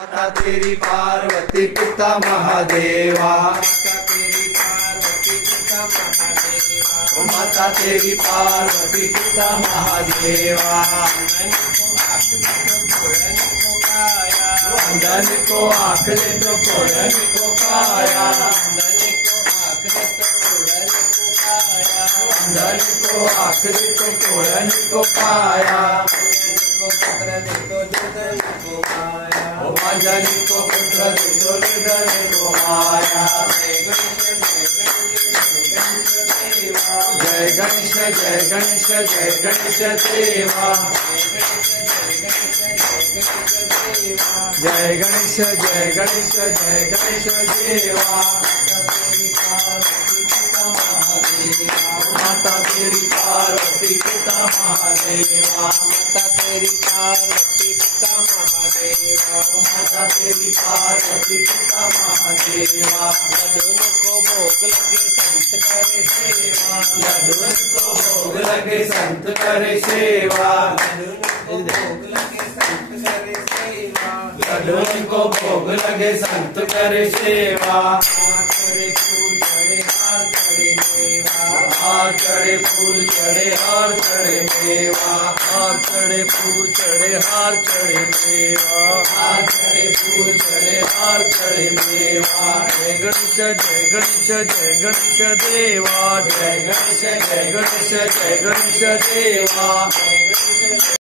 माता तेरी पार्वती पिता महादेवा, माता तेरी पार्वती पिता महादेवा। अंधन को आँख दे तो कोढ़न को काया, अंधन को आँख दे तो कोढ़न को काया, अंजनी को पुत्र दे तो निधन को माया। जय गणेश जय गणेश जय गणेश देवा, जय गणेश जय गणेश जय गणेश देवा। माता तेरी पार्वती पिता महादेवा, माता तेरी पार्वती पिता महादेवा, माता तेरी पार्वती पिता महादेवा। लड्डू को भोग लगे संत करे सेवा, लड्डू को भोग लगे संत करे सेवा, लड्डू को भोग लगे संत करे सेवा। हार चढ़े फूल चढ़े हार चढ़े मेवा, हार चढ़े फूल चढ़े हार चढ़े मेवा, हार चढ़े फूल चढ़े हार चढ़े मेवा। जय गणेश जय गणेश जय गणेश देवा, जय गणेश जय गणेश जय गणेश देवा।